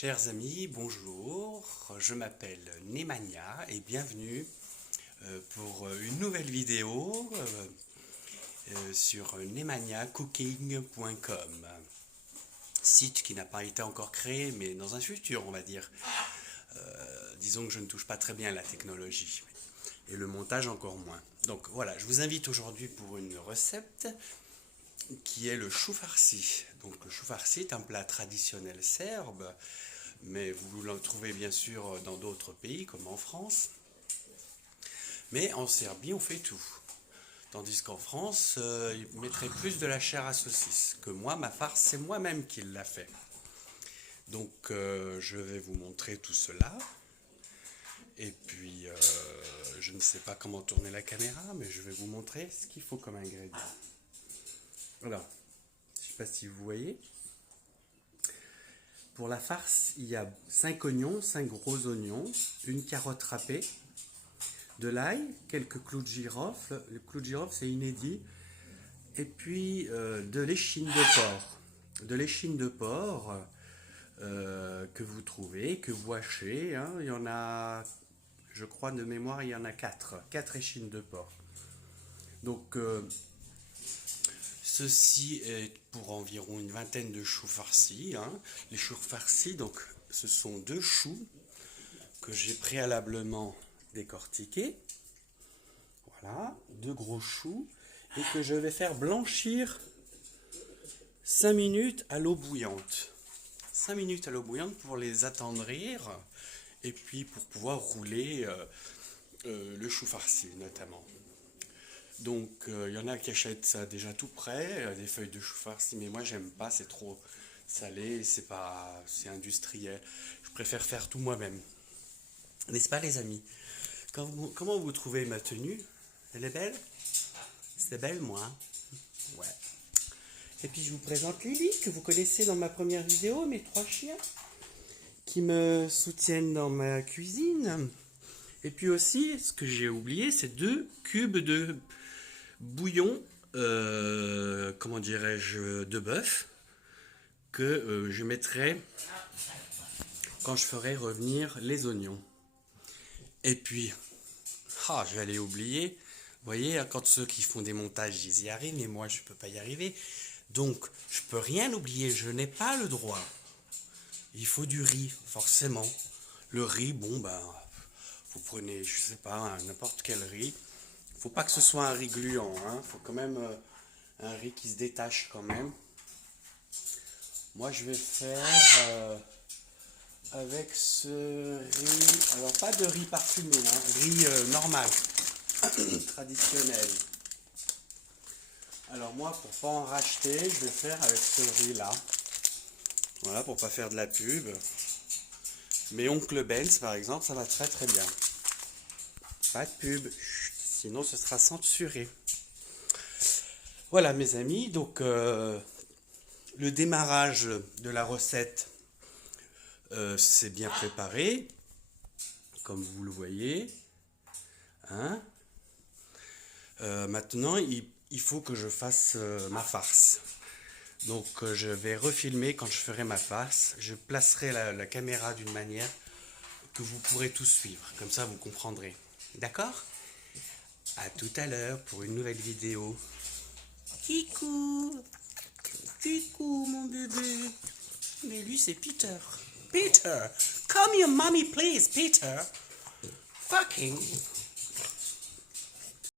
Chers amis, bonjour, je m'appelle Nemanja et bienvenue pour une nouvelle vidéo sur nemaniacooking.com, site qui n'a pas été encore créé mais dans un futur on va dire. Disons que je ne touche pas très bien à la technologie et le montage encore moins. Donc voilà, je vous invite aujourd'hui pour une recette qui est le chou farci. Donc le chou farci est un plat traditionnel serbe, mais vous le trouvez bien sûr dans d'autres pays comme en France. Mais en Serbie on fait tout. Tandis qu'en France, ils mettraient plus de la chair à saucisse. Que moi, ma farce, c'est moi-même qui l'a fait. Donc je vais vous montrer tout cela. Et puis, je ne sais pas comment tourner la caméra, mais je vais vous montrer ce qu'il faut comme ingrédient. Alors, je ne sais pas si vous voyez. Pour la farce, il y a 5 oignons, 5 gros oignons, une carotte râpée, de l'ail, quelques clous de girofle. Le clou de girofle, c'est inédit. Et puis, de l'échine de porc. De l'échine de porc que vous trouvez, que vous hachez. Hein. Il y en a, je crois de mémoire, il y en a 4. 4 échines de porc. Donc, ceci est pour environ une vingtaine de choux farcis. Hein. Les choux farcis, donc, ce sont 2 choux que j'ai préalablement décortiqués. Voilà, 2 gros choux. Et que je vais faire blanchir 5 minutes à l'eau bouillante. 5 minutes à l'eau bouillante pour les attendrir. Et puis pour pouvoir rouler le chou farci notamment. Donc, il y en a qui achètent ça déjà tout prêt, des feuilles de chou farci, mais moi j'aime pas, c'est trop salé, c'est industriel. Je préfère faire tout moi-même. N'est-ce pas les amis? Comment vous trouvez ma tenue? Elle est belle? C'est belle moi? Ouais. Et puis je vous présente Lily, que vous connaissez dans ma première vidéo, mes 3 chiens, qui me soutiennent dans ma cuisine. Et puis aussi, ce que j'ai oublié, c'est 2 cubes de bouillon, comment dirais-je, de bœuf, que je mettrai quand je ferai revenir les oignons. Et puis, j'allais oublier, vous voyez, quand ceux qui font des montages, ils y arrivent, mais moi je ne peux pas y arriver. Donc, je ne peux rien oublier, je n'ai pas le droit. Il faut du riz, forcément. Le riz, bon, vous prenez, je sais pas, n'importe quel riz. Il ne faut pas que ce soit un riz gluant, hein. Il faut quand même un riz qui se détache quand même. Moi, je vais faire avec ce riz, alors pas de riz parfumé, hein, riz normal, traditionnel. Alors moi, pour pas en racheter, je vais faire avec ce riz-là. Voilà, pour pas faire de la pub. Mais Oncle Ben's, par exemple, ça va très très bien. Pas de pub, chut, sinon ce sera censuré. Voilà mes amis, donc le démarrage de la recette, c'est bien préparé, comme vous le voyez. Hein. Maintenant, il faut que je fasse ma farce. Donc je vais refilmer quand je ferai ma farce. Je placerai la caméra d'une manière que vous pourrez tout suivre. Comme ça, vous comprendrez. D'accord? À tout à l'heure pour une nouvelle vidéo. Kikou! Kikou, mon bébé! Mais lui, c'est Peter. Peter! Come here, mommy, please, Peter! Fucking!